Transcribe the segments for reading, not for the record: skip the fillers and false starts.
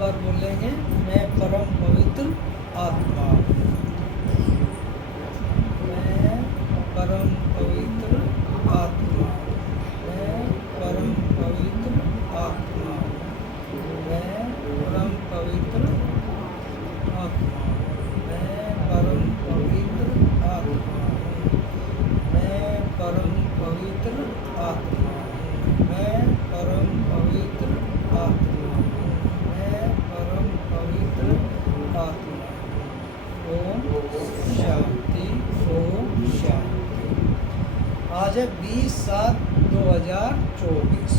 बार बोलेंगे, मैं परम पवित्र आत्मा, मैं परम पवित्र आत्मा, मैं परम पवित्र आत्मा, मैं परम पवित्र आत्मा, मैं परम पवित्र आत्मा, मैं परम पवित्र आत्मा, मैं परम पवित्र आत्मा, मैं परम पवित्र आत्मा। ओम शांति, ओम शांति। आज है 20/7/2024।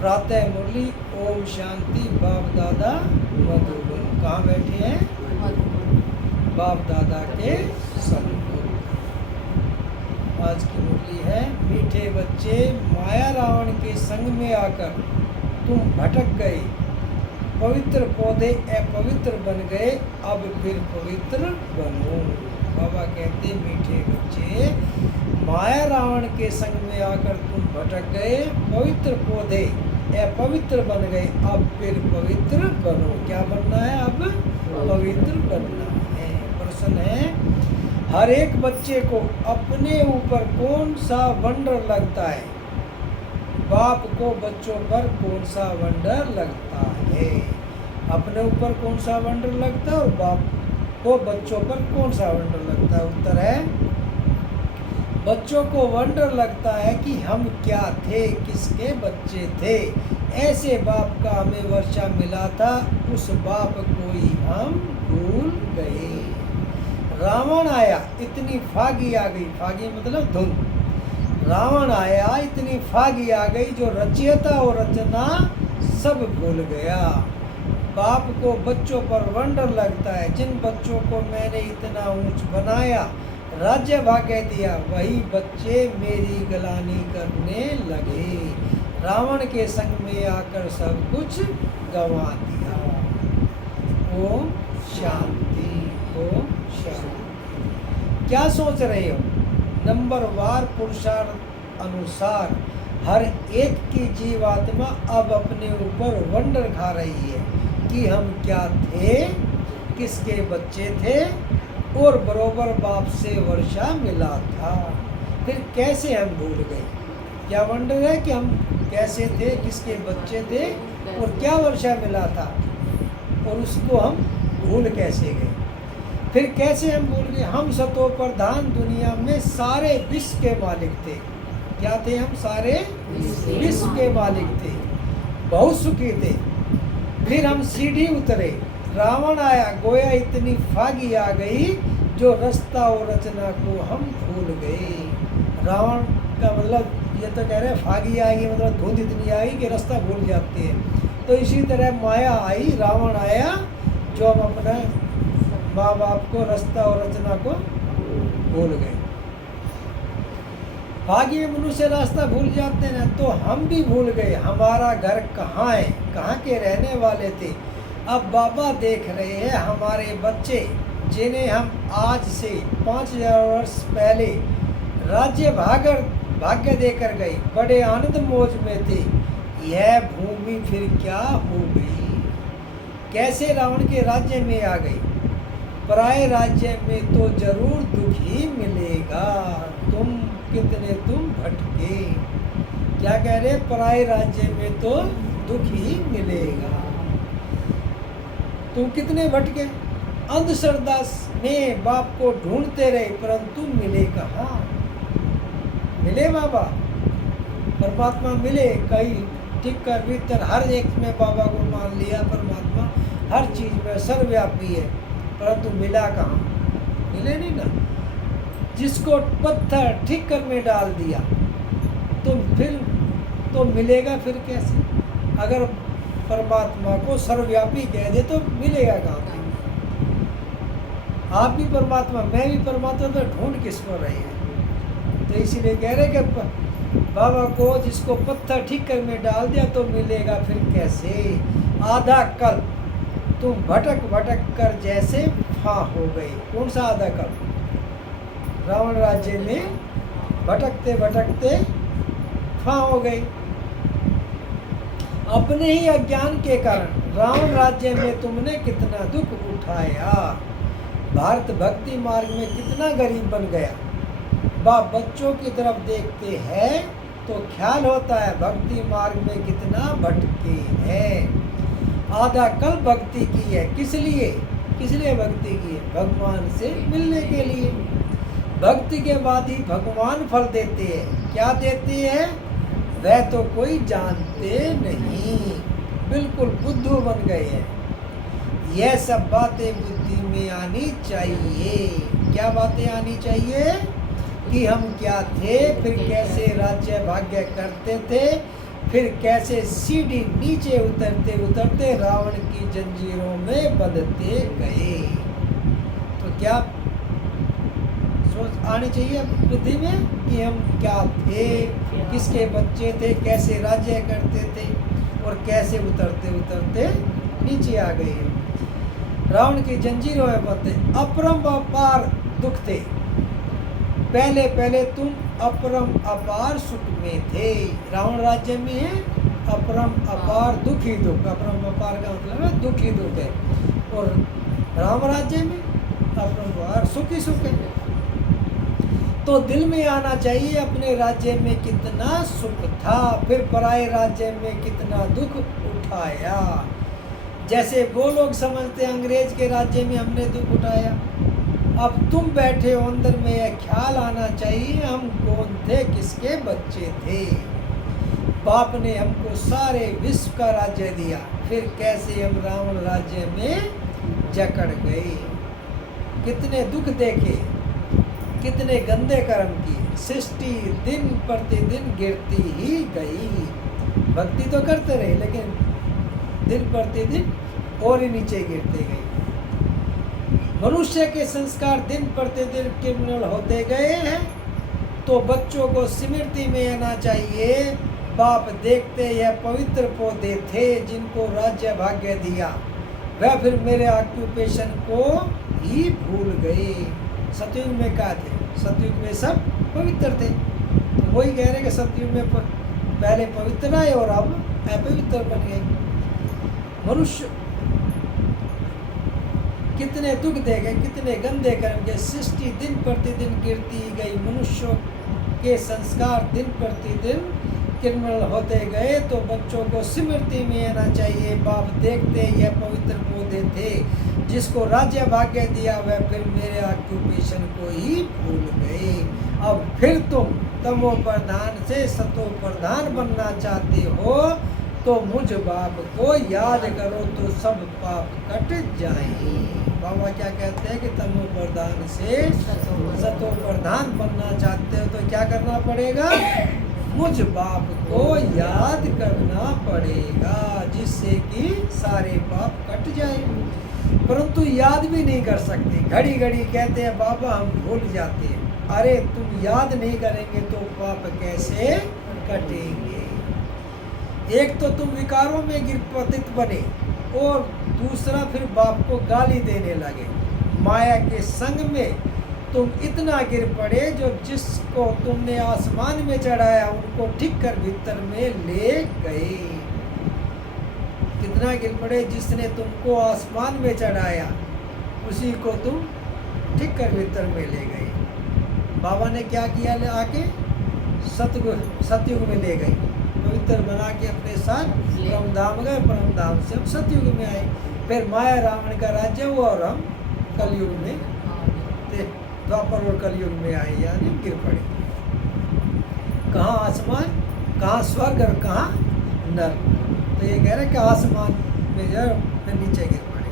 प्रातः मुरली ओम शांति। बाप दादा मधुबन कहाँ बैठे हैं? बाप दादा के सन्मुख। आज की मुरली है, मीठे बच्चे, माया रावण के संग में आकर तुम भटक गए, पवित्र पौधे अपवित्र बन गए, अब फिर पवित्र बनो। बाबा कहते, मीठे बच्चे, माया रावण के संग में आकर तुम भटक गए, पवित्र पौधे अपवित्र बन गए, अब फिर पवित्र बनो। क्या बनना है? अब पवित्र बनना है। प्रश्न है, हर एक बच्चे को अपने ऊपर कौन सा वंडर लगता है? बाप को बच्चों पर कौन सा वंडर लगता है? अपने ऊपर कौन सा वंडर लगता है और बाप को बच्चों पर कौन सा वंडर लगता है? उत्तर है, बच्चों को वंडर लगता है कि हम क्या थे, किसके बच्चे थे। ऐसे बाप का हमें वर्षा मिला था, उस बाप को ही हम भूल गए। रावण आया, इतनी फागी आ गई, फागी मतलब धुंध। रावण आया, इतनी फागी आ गई, जो रचयिता और रचना सब भूल गया। बाप को बच्चों पर वंडर लगता है, जिन बच्चों को मैंने इतना ऊंच बनाया, राज्य भाग्य दिया, वही बच्चे मेरी गलानी करने लगे। रावण के संग में आकर सब कुछ गंवा दिया। ओम शांति, ओम शांति। क्या सोच रहे हो? नंबरवार पुरुषार्थ अनुसार हर एक की जीवात्मा अब अपने ऊपर वंडर खा रही है कि हम क्या थे, किसके बच्चे थे और बरोबर बाप से वर्षा मिला था। फिर कैसे हम भूल गए? क्या वंडर है कि हम कैसे थे, किसके बच्चे थे और क्या वर्षा मिला था, और उसको हम भूल कैसे गए? फिर कैसे हम भूल गए? हम सतो प्रधान दुनिया में सारे विश्व के मालिक थे। क्या थे हम? सारे विश्व के मालिक थे, बहुत सुखी थे। फिर हम सीढ़ी उतरे, रावण आया, गोया इतनी फागी आ गई, जो रास्ता और रचना को हम भूल गए। रावण का मतलब ये तो कह रहे हैं, फागी आएगी मतलब धुंध इतनी आएगी कि रास्ता भूल जाते हैं। तो इसी तरह माया आई, रावण आया, जो हम अपना माँ बाप को, रास्ता और रचना को भूल गए। भागी में मनुष्य रास्ता भूल जाते हैं ना, तो हम भी भूल गए हमारा घर कहाँ है, कहाँ के रहने वाले थे। अब बाबा देख रहे हैं हमारे बच्चे, जिन्हें हम आज से 5000 वर्ष पहले राज्य भाग्य देकर गए, बड़े आनंद मौज में थे। यह भूमि फिर क्या हो गई? कैसे रावण के राज्य में आ गई? पराये राज्य में तो जरूर दुख ही मिलेगा। तुम भटके। क्या कह रहे? पराये राज्य में तो दुख ही मिलेगा। तुम कितने भटके? अंधश्रद्धा में बाप को ढूंढते रहे, परंतु मिले कहाँ? मिले बाबा? परमात्मा मिले कहीं? ठीक कर भीतर हर एक में बाबा को मान लिया, परमात्मा हर चीज में सर्वव्यापी है, परंतु मिला कहाँ? मिले नहीं ना। जिसको पत्थर ठीक कर में डाल दिया, तो फिर तो मिलेगा फिर कैसे? अगर परमात्मा को सर्वव्यापी कह दे तो मिलेगा कहाँ? आप भी परमात्मा, मैं भी परमात्मा, तो ढूंढ किसको रहे हैं? तो इसीलिए कह रहे कि बाबा को जिसको पत्थर ठीक कर में डाल दिया तो मिलेगा फिर कैसे? आधा कल्प तुम भटक कर जैसे फां हो गए। कौन सा आधा कल्प? रावण राज्य में भटकते फां हो गई। अपने ही अज्ञान के कारण रावण राज्य में तुमने कितना दुख उठाया। भारत भक्ति मार्ग में कितना गरीब बन गया। बाप बच्चों की तरफ देखते हैं तो ख्याल होता है भक्ति मार्ग में कितना भटके हैं। आधा कल भक्ति की है, किस लिए भक्ति की है? भगवान से मिलने के लिए। भक्ति के बाद ही भगवान फल देते हैं। क्या देते हैं वह तो कोई जानते नहीं, बिल्कुल बुद्धू बन गए हैं। यह सब बातें बुद्धि में आनी चाहिए। क्या बातें आनी चाहिए? कि हम क्या थे, फिर कैसे राज्य भाग्य करते थे, फिर कैसे सीढ़ी नीचे उतरते उतरते रावण की जंजीरों में बंधते गए। तो क्या सोच आनी चाहिए बुद्धि में कि हम क्या थे, किसके बच्चे थे, कैसे राज्य करते थे और कैसे उतरते उतरते नीचे आ गए। रावण की जंजीरों में बंधे अपरम अपार दुख थे। पहले पहले तुम अपरम अपार सुख में थे। रावण राज्य में है अपरम अपार दुख ही दुख। अपरम अपार का मतलब है दुख ही दुख है, और राम राज्य में अपरम अपार सुख ही सुख है। तो दिल में आना चाहिए अपने राज्य में कितना सुख था, फिर पराये राज्य में कितना दुख उठाया। जैसे वो लोग समझते अंग्रेज के राज्य में हमने दुख उठाया, अब तुम बैठे हो अंदर में यह ख्याल आना चाहिए हम कौन थे, किसके बच्चे थे। बाप ने हमको सारे विश्व का राज्य दिया, फिर कैसे हम रावण राज्य में जकड़ गए। कितने दुख देखे, कितने गंदे कर्म किए। सृष्टि दिन प्रतिदिन गिरती ही गई। भक्ति तो करते रहे लेकिन दिन प्रतिदिन और ही नीचे गिरते गए। मनुष्य के संस्कार दिन प्रतिदिन क्रिमिनल होते गए हैं। तो बच्चों को स्मृति में आना चाहिए, बाप देखते यह पवित्र पौधे थे जिनको राज्य भाग्य दिया, वह फिर मेरे ऑक्यूपेशन को ही भूल गए। सतयुग में क्या थे? सतयुग में सब पवित्र थे। तो वही कह रहे कि सतयुग में पहले पवित्र आए और अब अपवित्र बन गए। मनुष्य कितने दुख देखे, कितने गंदे कर्म के। सृष्टि दिन प्रतिदिन गिरती गई, मनुष्यों के संस्कार दिन प्रतिदिन क्रिमिनल होते गए। तो बच्चों को स्मृति में आना चाहिए, बाप देखते यह पवित्र पौधे थे जिसको राज्य भाग्य दिया, वह फिर मेरे ऑक्यूपेशन को ही भूल गए। अब फिर तुम तमो प्रधान से सतो प्रधान बनना चाहते हो तो मुझ बाप को याद करो तो सब पाप कट जाए। बाबा क्या कहते हैं कि तमो प्रधान से सतो प्रधान बनना चाहते हो तो क्या करना पड़ेगा? मुझ बाप को याद करना पड़ेगा, जिससे कि सारे पाप कट जाए। परंतु याद भी नहीं कर सकते। घड़ी घड़ी कहते हैं बाबा हम भूल जाते हैं। अरे तुम याद नहीं करेंगे तो पाप कैसे कटेंगे? एक तो तुम विकारों में गिरपतित बने और दूसरा फिर बाप को गाली देने लगे। माया के संग में तुम इतना गिर पड़े जो जिसको तुमने आसमान में चढ़ाया उनको ठीक कर भीतर में ले गए। कितना गिर पड़े? जिसने तुमको आसमान में चढ़ाया उसी को तुम ठीक कर भीतर में ले गए। बाबा ने क्या किया? आके सतयुग में ले गए, पवित्र बना के अपने साथ परमधाम गए। परमधाम से हम सतयुग में आए। फिर माया रावण का राज्य हुआ और हम कलयुग में, द्वापर और कलयुग में आए, यानी गिर पड़े। कहाँ आसमान, कहाँ स्वर्ग और कहाँ नर। तो ये कह रहे कि आसमान में जो फिर नीचे गिर पड़े।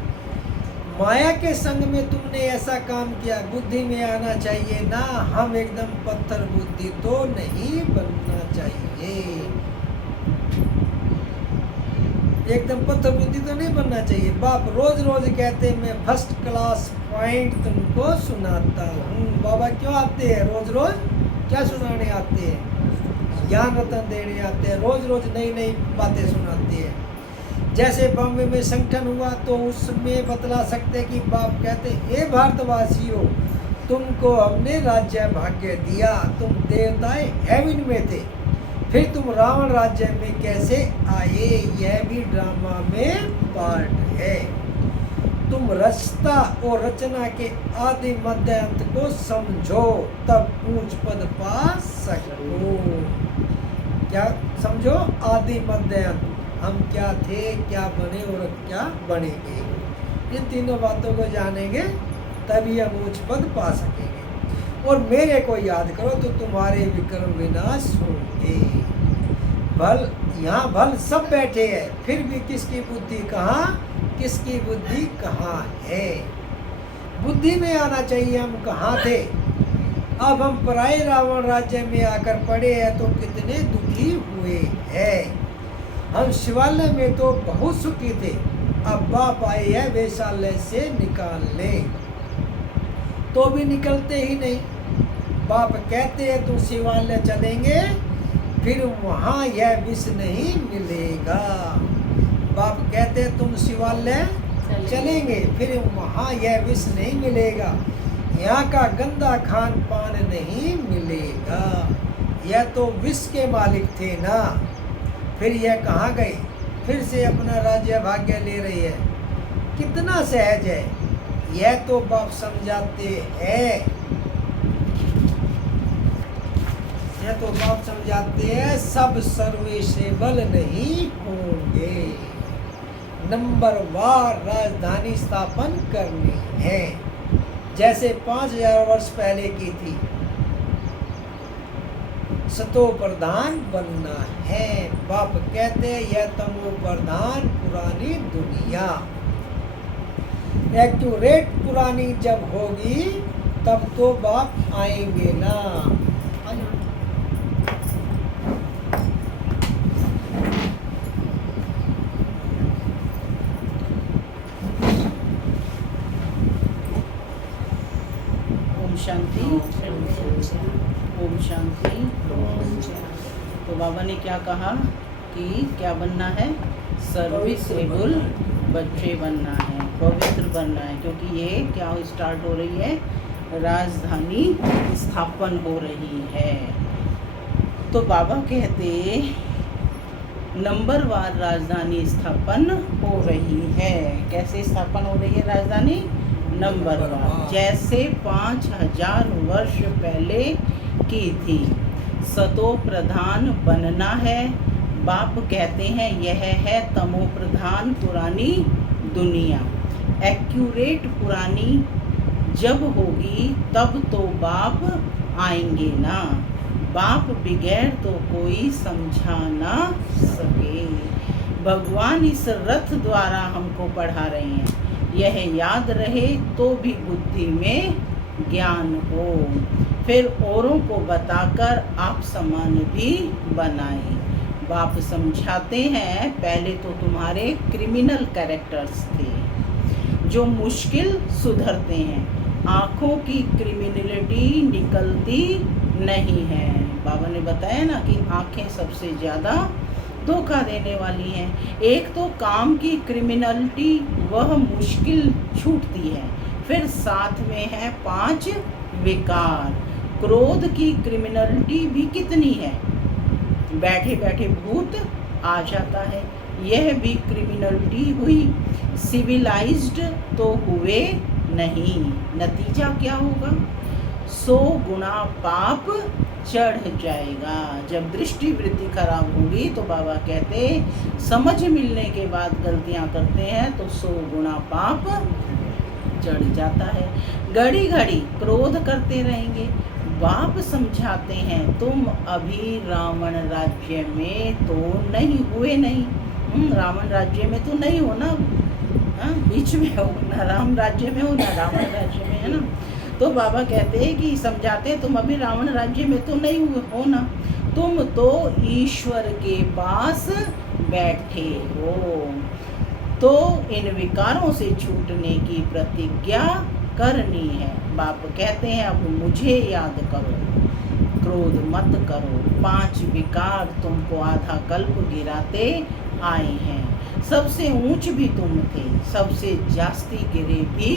माया के संग में तुमने ऐसा काम किया। बुद्धि में आना चाहिए ना, हम एकदम पत्थर बुद्धि तो नहीं बनना चाहिए। एकदम पत्थर बुद्धि तो नहीं बनना चाहिए। बाप रोज रोज कहते मैं फर्स्ट क्लास पॉइंट तुमको सुनाता हूँ। बाबा क्यों आते हैं रोज रोज? क्या सुनाने आते हैं? ज्ञान रतन देने आते हैं। रोज रोज नई नई बातें सुनाते हैं। जैसे बॉम्बे में संगठन हुआ तो उसमें बतला सकते कि बाप कहते हे भारतवासियों, तुमको हमने राज्य भाग्य दिया, तुम देवताएं हेवन में थे, फिर तुम रावण राज्य में कैसे आए, यह भी ड्रामा में पार्ट है। तुम रचता और रचना के आदि मध्य अंत को समझो, तब ऊंच पद पा सको। क्या समझो? आदि मध्य अंत, हम क्या थे, क्या बने और क्या बनेंगे। इन तीनों बातों को जानेंगे तभी हम ऊंच पद पा सकेंगे। और मेरे को याद करो तो तुम्हारे विक्रम विनाश होंगे। भल यहाँ भल सब बैठे हैं, फिर भी किसकी बुद्धि कहाँ, किसकी बुद्धि कहाँ है। बुद्धि में आना चाहिए हम कहाँ थे। अब हम पराए रावण राज्य में आकर पड़े हैं तो कितने दुखी हुए हैं। हम शिवालय में तो बहुत सुखी थे, अब बाप आए हैं वैशाल्य से निकालने, तो भी निकलते ही नहीं। बाप कहते हैं तुम शिवालय चलेंगे, फिर वहाँ यह विष नहीं मिलेगा। बाप कहते हैं तुम शिवालय चलेंगे, फिर वहाँ यह विष नहीं मिलेगा, यहाँ का गंदा खान पान नहीं मिलेगा। यह तो विष के मालिक थे ना, फिर यह कहाँ गए, फिर से अपना राज्य भाग्य ले रही है। कितना सहज है, यह तो बाप समझाते हैं, यह तो बाप समझाते हैं। सब सर्वेशेबल नहीं होंगे, नंबर वार राजधानी स्थापन करनी है, जैसे 5000 वर्ष पहले की थी। सतो प्रधान बनना है। बाप कहते हैं यह तमो प्रधान पुरानी दुनिया एक्यूरेट पुरानी जब होगी तब तो बाप आएंगे ना। ओम शांति, ओम शांति। तो बाबा ने क्या कहा कि क्या बनना है, सर्विसेबल बच्चे बनना है, पवित्र बनना है, क्योंकि ये क्या स्टार्ट हो रही है, राजधानी स्थापन हो रही है। तो बाबा कहते नंबरवार राजधानी स्थापन हो रही है। कैसे स्थापन हो रही है राजधानी? नंबरवार, जैसे 5000 वर्ष पहले की थी। सतो प्रधान बनना है। बाप कहते हैं यह है तमो प्रधान पुरानी दुनिया। एक्यूरेट पुरानी जब होगी तब तो बाप आएंगे ना। बाप बगैर तो कोई समझा ना सके। भगवान इस रथ द्वारा हमको पढ़ा रहे हैं, यह याद रहे तो भी बुद्धि में ज्ञान हो, फिर औरों को बताकर आप समान भी बनाएं। बाप समझाते हैं पहले तो तुम्हारे क्रिमिनल कैरेक्टर्स थे जो मुश्किल सुधरते हैं, आँखों की क्रिमिनलिटी निकलती नहीं है। बाबा ने बताया ना कि आँखें सबसे ज़्यादा धोखा देने वाली हैं। एक तो काम की क्रिमिनलिटी, वह मुश्किल छूटती है, फिर साथ में है 5 विकार। क्रोध की क्रिमिनलिटी भी कितनी है, बैठे बैठे भूत आ जाता है, यह भी क्रिमिनलिटी हुई। सिविलाइज्ड तो हुए नहीं, नतीजा क्या होगा? 100 गुना पाप चढ़ जाएगा। जब दृष्टि वृत्ति खराब होगी तो बाबा कहते समझ मिलने के बाद गलतियां करते हैं तो 100 गुना पाप चढ़ जाता है। घड़ी घड़ी क्रोध करते रहेंगे। बाप समझाते हैं तुम अभी रावण राज्य में तो नहीं हुए, नहीं रावण राज्य में तो नहीं हो ना, बीच में हो ना, राम राज्य में हो ना रावण राज्य में, है ना। तो बाबा कहते हैं कि समझाते हैं तुम अभी रावण राज्य में तो नहीं हो ना, तुम तो ईश्वर के पास बैठे हो। तो इन विकारों से छूटने की प्रतिज्ञा करनी है। बाप कहते हैं अब मुझे याद करो, क्रोध मत करो। 5 विकार तुमको आधा कल्प गिराते आए हैं। सबसे ऊंच भी तुम थे, सबसे जास्ती गिरे भी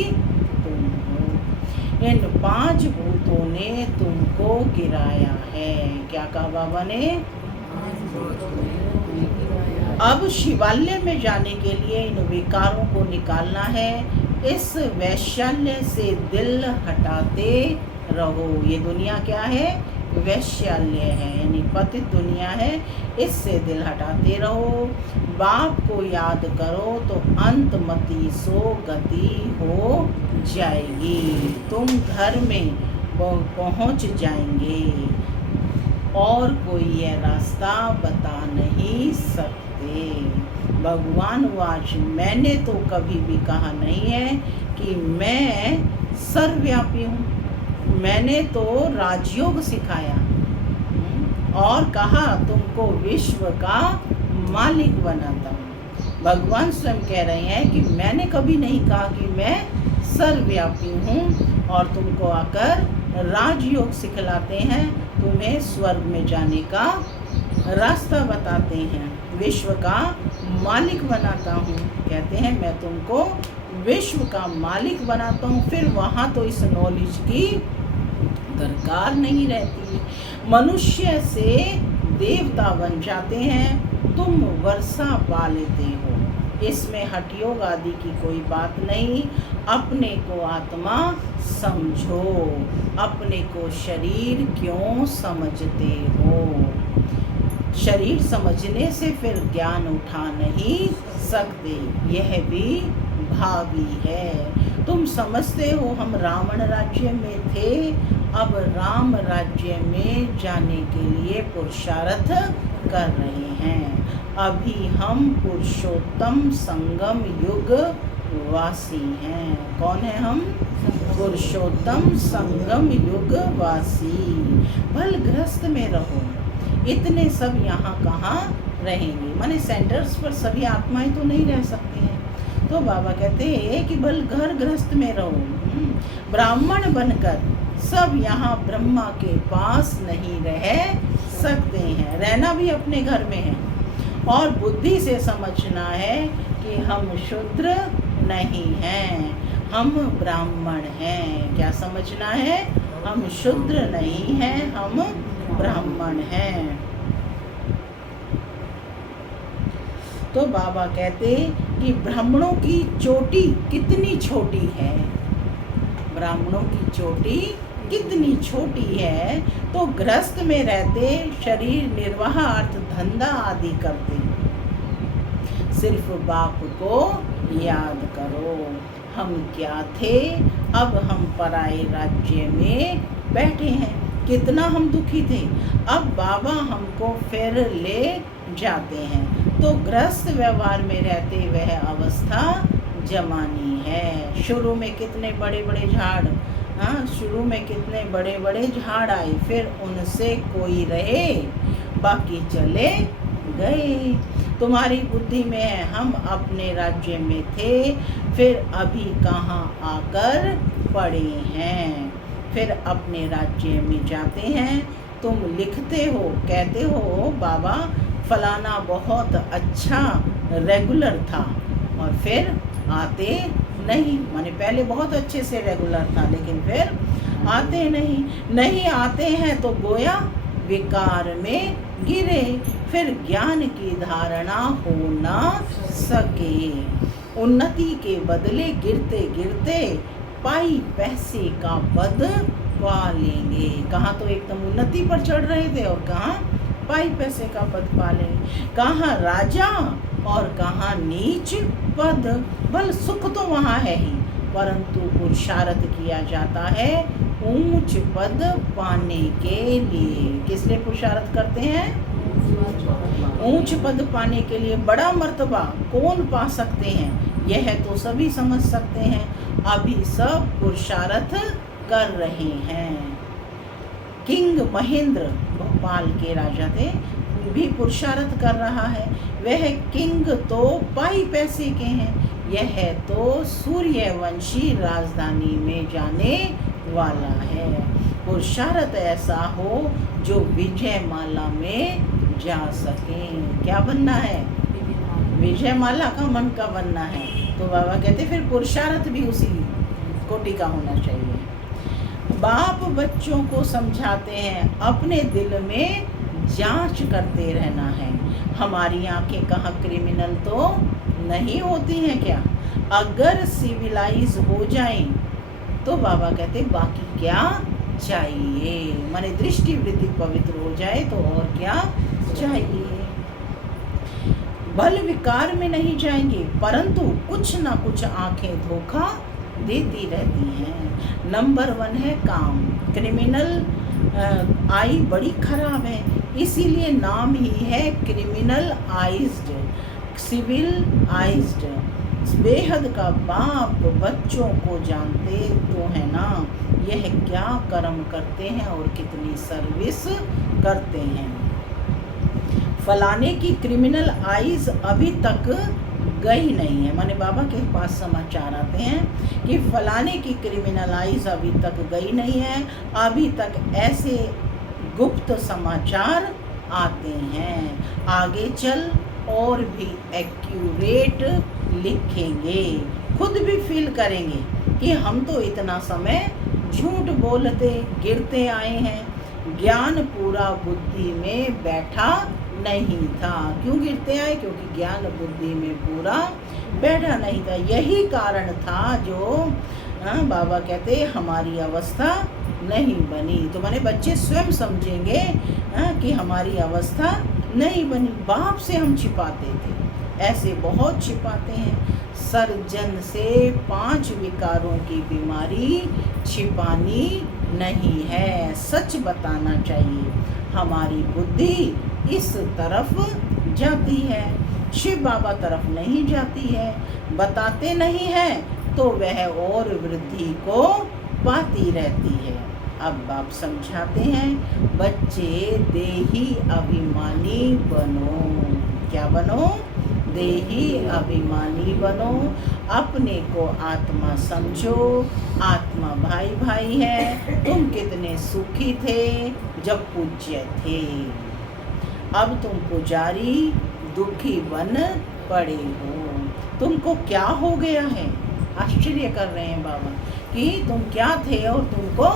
तुम हो। इन 5 भूतों ने तुमको गिराया है। क्या कहा बाबा ने? अब शिवालय में जाने के लिए इन विकारों को निकालना है। इस वैशाल्य से दिल हटाते रहो। ये दुनिया क्या है? वैशाल्य है, यानी पतित दुनिया है। इससे दिल हटाते रहो। बाप को याद करो तो अंत मति सो गति हो जाएगी। तुम घर में पहुंच जाएंगे और कोई यह रास्ता बता नहीं सकते। भगवान वाच, मैंने तो कभी भी कहा नहीं है कि मैं सर्वव्यापी हूँ। मैंने तो राजयोग सिखाया और कहा तुमको विश्व का मालिक बनाता हूँ। भगवान स्वयं कह रहे हैं कि मैंने कभी नहीं कहा कि मैं सर्वव्यापी हूँ और तुमको आकर राजयोग सिखलाते हैं, तुम्हें स्वर्ग में जाने का रास्ता बताते हैं, विश्व का मालिक बनाता हूँ। कहते हैं मैं तुमको विश्व का मालिक बनाता हूँ। फिर वहाँ तो इस नॉलेज की दरकार नहीं रहती। मनुष्य से देवता बन जाते हैं, तुम वर्षा पा लेते हो। इसमें हठयोग आदि की कोई बात नहीं। अपने को आत्मा समझो, अपने को शरीर क्यों समझते हो? शरीर समझने से फिर ज्ञान उठा नहीं सकते, यह भी भावी है। तुम समझते हो हम रावण राज्य में थे, अब राम राज्य में जाने के लिए पुरुषार्थ कर रहे हैं। अभी हम पुरुषोत्तम संगम युग वासी हैं। कौन है हम? पुरुषोत्तम संगम युग वासी। भल गृहस्थ में रहो, इतने सब यहाँ कहाँ रहेंगे? माने सेंटर्स पर सभी आत्माएं तो नहीं रह सकती हैं। तो बाबा कहते हैं कि भल घर गृहस्थ में रहो, ब्राह्मण बनकर सब यहाँ ब्रह्मा के पास नहीं रह सकते हैं। रहना भी अपने घर में है और बुद्धि से समझना है कि हम शूद्र नहीं हैं, हम ब्राह्मण हैं। क्या समझना है? हम शूद्र नहीं हैं, हम ब्राह्मण हैं। तो बाबा कहते कि ब्राह्मणों की चोटी कितनी छोटी है, ब्राह्मणों की चोटी कितनी छोटी है। तो गृहस्थ में रहते शरीर निर्वाह अर्थ धंधा आदि करते, सिर्फ बाप को याद करो। हम क्या थे, अब हम पराए राज्य में बैठे हैं। कितना हम दुखी थे, अब बाबा हमको फिर ले जाते हैं। तो गृहस्थ व्यवहार में रहते वह अवस्था जमानी है। शुरू में कितने बड़े बड़े झाड़, शुरू में कितने बड़े बड़े झाड़ आए, फिर उनसे कोई रहे, बाकी चले गए। तुम्हारी बुद्धि में है हम अपने राज्य में थे, फिर अभी कहाँ आकर पड़े हैं, फिर अपने राज्य में जाते हैं। तुम लिखते हो, कहते हो बाबा फलाना बहुत अच्छा रेगुलर था, और फिर आते नहीं। माने पहले बहुत अच्छे से रेगुलर था, लेकिन फिर आते नहीं आते हैं तो गोया विकार में गिरे, फिर ज्ञान की धारणा हो ना सके। उन्नति के बदले गिरते गिरते पाई पैसे का पद पा लेंगे। कहाँ तो एकदम उन्नति पर चढ़ रहे थे और कहाँ पाई पैसे का पद पा लेंगे। कहाँ राजा और कहाँ नीच पद। बल सुख तो वहाँ है ही, परंतु पुरुषार्थ किया जाता है ऊंच पद पाने के लिए। किस लिए पुरुषार्थ करते हैं? ऊंच पद पाने के लिए। बड़ा मर्तबा कौन पा सकते हैं, यह तो सभी समझ सकते हैं। अभी सब पुरुषार्थ कर रहे हैं। किंग महेंद्र भोपाल के राजा थे, भी पुरुषार्थ कर रहा है। वह किंग तो पाई पैसे के हैं, यह तो सूर्यवंशी राजधानी में जाने वाला है। पुरुषार्थ ऐसा हो जो विजयमाला में जा सके। क्या बनना है? विजयमाला का मन का बनना है। तो बाबा कहते फिर पुरुषार्थ भी उसी कोटि का होना चाहिए। बाप बच्चों को समझाते हैं अपने दिल में जांच करते रहना है। हमारी आंखें कहाँ क्रिमिनल तो नहीं होती हैं क्या? अगर सिविलाइज हो जाएं तो बाबा कहते बाकी क्या चाहिए, माने दृष्टि वृत्ति पवित्र हो जाए तो और क्या चाहिए। बल विकार में नहीं जाएंगे, परंतु कुछ ना कुछ आंखें धोखा देती रहती हैं। नंबर 1 है काम। क्रिमिनल आई बड़ी खराब है, इसीलिए नाम ही है क्रिमिनल आइज्ड, सिविल आइज्ड। बेहद का बाप बच्चों को जानते तो है ना, यह क्या कर्म करते हैं और कितनी सर्विस करते हैं। फलाने की क्रिमिनल आइज अभी तक गई नहीं है, माने बाबा के पास समाचार आते हैं कि फलाने की क्रिमिनल आइज अभी तक गई नहीं है, अभी तक ऐसे गुप्त समाचार आते हैं। आगे चल और भी एक्यूरेट लिखेंगे, खुद भी फील करेंगे कि हम तो इतना समय झूठ बोलते गिरते आए हैं, ज्ञान पूरा बुद्धि में बैठा नहीं था। क्यों गिरते आए? क्योंकि ज्ञान बुद्धि में पूरा बैठा नहीं था। यही कारण था जो बाबा कहते हमारी अवस्था नहीं बनी। तो माने बच्चे स्वयं समझेंगे कि हमारी अवस्था नहीं बनी। बाप से हम छिपाते थे, ऐसे बहुत छिपाते हैं। सर्जन से 5 विकारों की बीमारी छिपानी नहीं है, सच बताना चाहिए। हमारी बुद्धि इस तरफ जाती है, शिव बाबा तरफ नहीं जाती है। बताते नहीं हैं तो वह और वृद्धि को पाती रहती है। अब बाप समझाते हैं, बच्चे देही अभिमानी बनो। क्या बनो? देही अभिमानी बनो। अपने को आत्मा समझो, आत्मा भाई भाई है। तुम कितने सुखी थे जब पूज्य थे, अब तुम पुजारी दुखी बन पड़े हो। तुमको क्या हो गया है? आश्चर्य कर रहे हैं बाबा कि तुम क्या थे और तुमको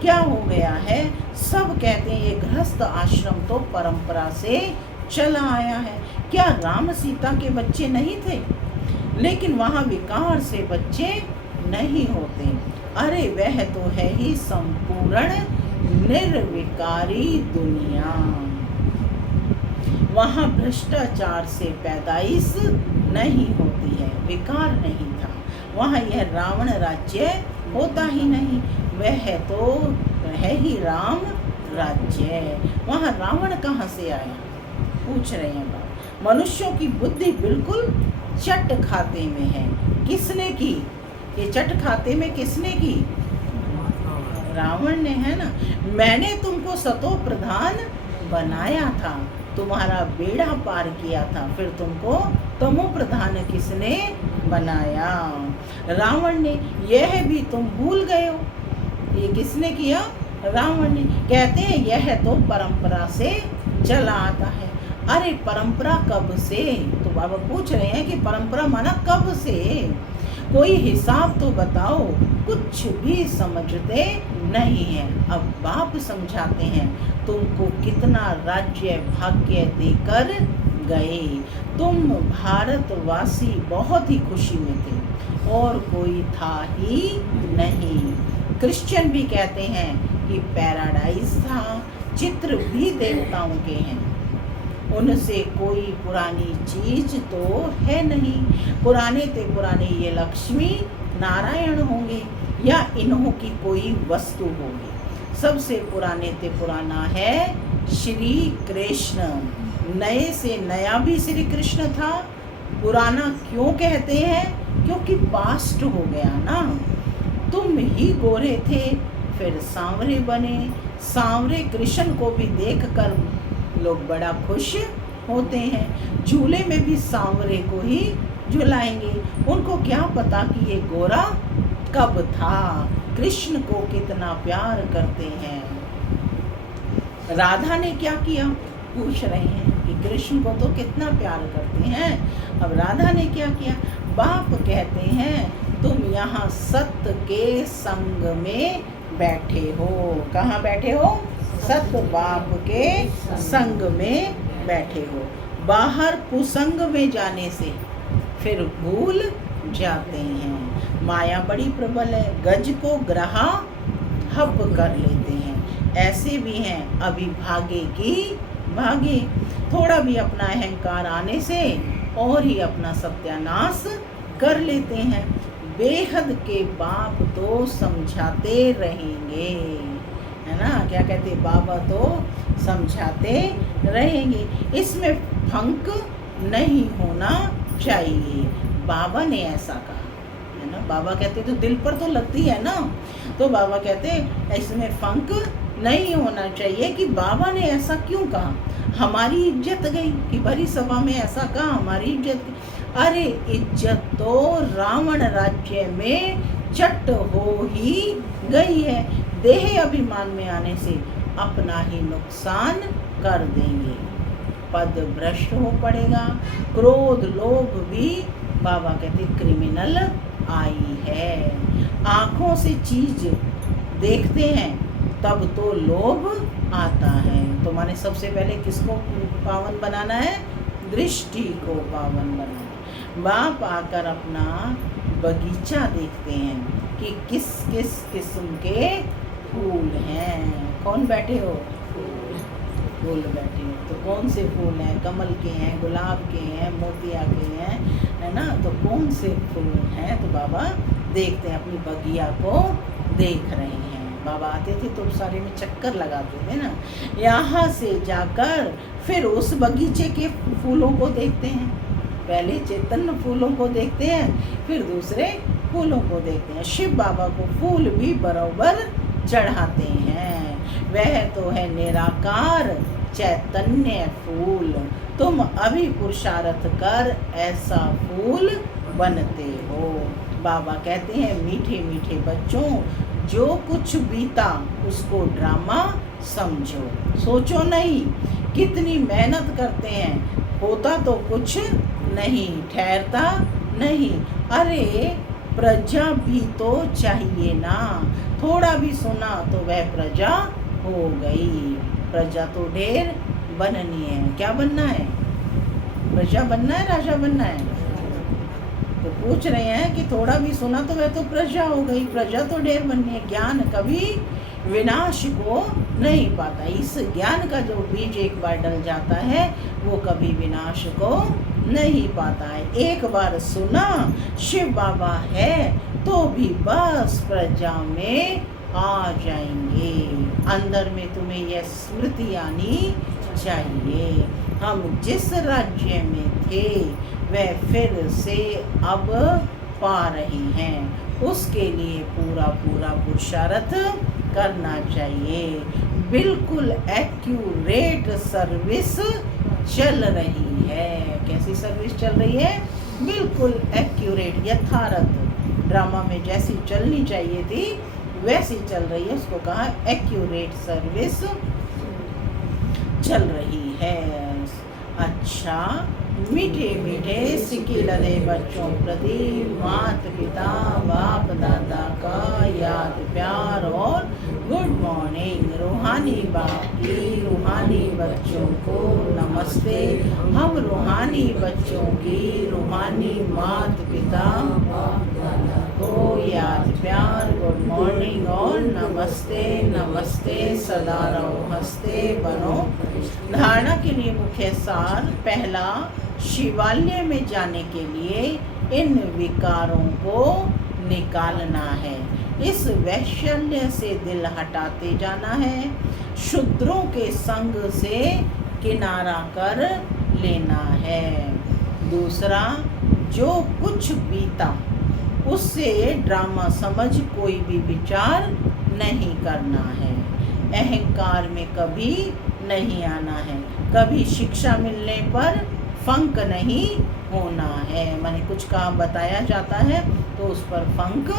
क्या हो गया है। सब कहते हैं ये गृहस्थ आश्रम तो परंपरा से चला आया है। क्या राम सीता के बच्चे नहीं थे? लेकिन वहाँ विकार से बच्चे नहीं होते। अरे वह तो है ही संपूर्ण निर्विकारी दुनिया। वहाँ भ्रष्टाचार से पैदाइश नहीं होती है, विकार नहीं था। वहाँ यह रावण राज्य होता ही नहीं, वह तो है ही राम राज्य। वहाँ रावण कहाँ से आया? पूछ रहे हैं बाबा। मनुष्यों की बुद्धि बिल्कुल चट खाते में है। किसने की? ये चट खाते में किसने की? रावण ने, है ना। मैंने तुमको सतो प्रधान बनाया था, तुम्हारा बेड़ा पार किया था, फिर तुमको तमो प्रधान किसने बनाया? रावण ने। यह भी तुम भूल गए हो, ये किसने किया? रावण ने। कहते हैं यह तो परंपरा से चला आता है। अरे परंपरा कब से? तो बाबा पूछ रहे हैं कि परंपरा माना कब से? कोई हिसाब तो बताओ। कुछ भी समझते नहीं है। अब बाप समझाते हैं, तुमको कितना राज्य भाग्य देकर गए। तुम भारतवासी बहुत ही खुशी में थे और कोई था ही नहीं। क्रिश्चियन भी कहते हैं कि पैराडाइज था, चित्र भी देवताओं के हैं, उनसे कोई पुरानी चीज तो है नहीं। पुराने ते पुराने ये लक्ष्मी नारायण होंगे या इन्हों की कोई वस्तु होगी। सबसे पुराने ते पुराना है श्री कृष्ण। नए से नया भी श्री कृष्ण था। पुराना क्यों कहते हैं? क्योंकि पास्ट हो गया ना। तुम ही गोरे थे फिर सांवरे बने। सांवरे कृष्ण को भी देखकर लोग बड़ा खुश होते हैं। झूले में भी सांवरे को ही झुलाएंगे। उनको क्या पता कि ये गोरा कब था। कृष्ण को कितना प्यार करते हैं। राधा ने क्या किया? पूछ रहे हैं कि कृष्ण को तो कितना प्यार करते हैं। अब राधा ने क्या किया? बाप कहते हैं तुम यहाँ सत्य के संग में बैठे हो। कहाँ बैठे हो? सत बाप के संग में बैठे हो। बाहर कुसंग में जाने से फिर भूल जाते हैं। माया बड़ी प्रबल है, गज को ग्रहा हब कर लेते हैं। ऐसे भी हैं अभी भागे की भागे, थोड़ा भी अपना अहंकार आने से और ही अपना सत्यानाश कर लेते हैं। बेहद के बाप तो समझाते रहेंगे, है ना। क्या कहते बाबा तो समझाते रहेंगे। इसमें फंक नहीं होना चाहिए। बाबा ने ऐसा कहा, है ना। बाबा कहते तो दिल पर तो लगती है ना, तो बाबा कहते इसमें फंक नहीं होना चाहिए कि बाबा ने ऐसा क्यों कहा। हमारी इज्जत गई कि भरी सभा में ऐसा कहा, हमारी इज्जत गई। अरे इज्जत तो रावण राज्य में चट हो ही गई है। देह अभिमान में आने से अपना ही नुकसान कर देंगे। पद भ्रष्ट हो पड़ेगा। क्रोध लोभ भी बाबा कहते क्रिमिनल आई है। आँखों से चीज देखते हैं तब तो लोभ आता है। तो माने सबसे पहले किसको पावन बनाना है? दृष्टि को पावन बनाना। बाप आकर अपना बगीचा देखते हैं कि किस किस किस्म के फूल हैं। कौन बैठे हो? फूल बैठे हो। तो कौन से फूल हैं? कमल के हैं, गुलाब के हैं, मोतिया के हैं, है ना। तो कौन से फूल हैं? तो बाबा देखते हैं, अपनी बगिया को देख रहे हैं। बाबा आते थे तो सारे में चक्कर लगाते थे ना। यहाँ से जाकर फिर उस बगीचे के फूलों को देखते हैं। पहले चैतन्य फूलों को देखते हैं, फिर दूसरे फूलों को देखते हैं। शिव बाबा को फूल भी बराबर चढ़ाते हैं। वह तो है निराकार चैतन्य फूल। तुम अभी पुरुषार्थ कर ऐसा फूल बनते हो। बाबा कहते हैं मीठे मीठे बच्चों, जो कुछ बीता उसको ड्रामा समझो। सोचो नहीं कितनी मेहनत करते हैं, होता तो कुछ नहीं, ठहरता नहीं। अरे प्रजा भी तो चाहिए ना। थोड़ा भी सुना तो वह प्रजा हो गई। प्रजा तो ढेर बननी है। क्या बनना है? प्रजा बनना है, राजा बनना है। तो पूछ रहे हैं कि थोड़ा भी सुना तो वह तो प्रजा हो गई। प्रजा तो ढेर बननी है। ज्ञान कभी विनाश को नहीं पाता। इस ज्ञान का जो बीज एक बार डल जाता है वो कभी विनाश को नहीं पाता है। एक बार सुना शिव बाबा है तो भी बस प्रजा में आ जाएंगे। अंदर में तुम्हें यह स्मृति आनी चाहिए, हम जिस राज्य में थे वह फिर से अब पा रहे हैं। उसके लिए पूरा पूरा पुरुषार्थ करना चाहिए। बिल्कुल एक्यूरेट सर्विस चल रही है। कैसी सर्विस चल रही है? बिल्कुल एक्यूरेट, यथार्थ। ड्रामा में जैसी चलनी चाहिए थी वैसी चल रही है। उसको कहा एक्यूरेट सर्विस चल रही है। अच्छा, मीठे मीठे सिकिलरे बच्चों प्रति माता पिता बाप दादा का याद प्यार और गुड मॉर्निंग। रूहानी बाप की रूहानी बच्चों को नमस्ते। हम रूहानी बच्चों की रूहानी माता पिता को याद प्यार गुड मॉर्निंग और नमस्ते नमस्ते। सदा रहो हंसते बनो। धारणा के लिए मुख्य सार। पहला, शिवालय में जाने के लिए इन विकारों को निकालना है। इस वैशल्य से दिल हटाते जाना है। शूद्रों के संग से किनारा कर लेना है। दूसरा, जो कुछ बीता उससे ड्रामा समझ कोई भी विचार नहीं करना है। अहंकार में कभी नहीं आना है। कभी शिक्षा मिलने पर फंक नहीं होना है। माने कुछ काम बताया जाता है तो उस पर फंक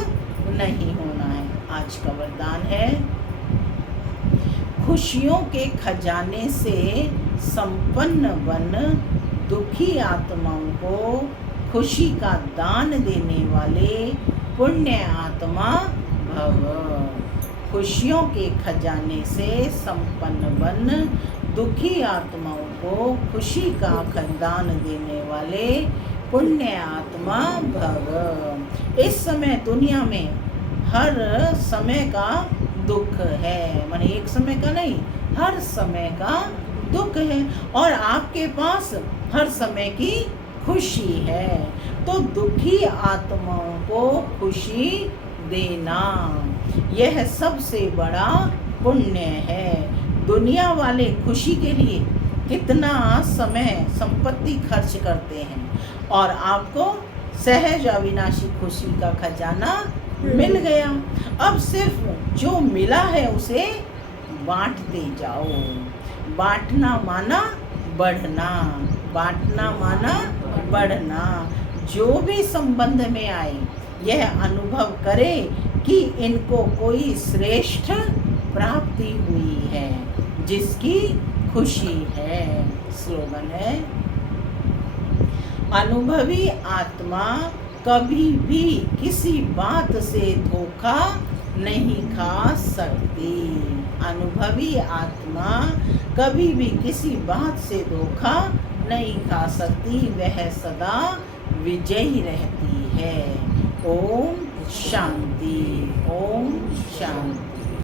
नहीं होना है। आज का वरदान है, खुशियों के खजाने से संपन्न बन, दुखी आत्माओं को खुशी का दान देने वाले पुण्य आत्मा भव। खुशियों के खजाने से संपन्न बन, दुखी आत्माओं को खुशी का खजान देने वाले पुण्य आत्मा भव। इस समय दुनिया में हर समय का दुख है, माने एक समय का नहीं, हर समय का दुख है, और आपके पास हर समय की खुशी है। तो दुखी आत्माओं को खुशी देना यह सबसे बड़ा पुण्य है। दुनिया वाले खुशी के लिए कितना समय संपत्ति खर्च करते हैं, और आपको सहज अविनाशी खुशी का खजाना मिल गया। अब सिर्फ जो मिला है उसे बांटते जाओ। बांटना माना बढ़ना, बांटना माना बढ़ना। जो भी संबंध में आए यह अनुभव करे कि इनको कोई श्रेष्ठ प्राप्ति हुई है जिसकी खुशी है। स्लोगन है, अनुभवी आत्मा कभी भी किसी बात से धोखा नहीं खा सकती। अनुभवी आत्मा कभी भी किसी बात से धोखा नहीं खा सकती, वह सदा विजयी रहती है। ओम शांति, ओम शांति।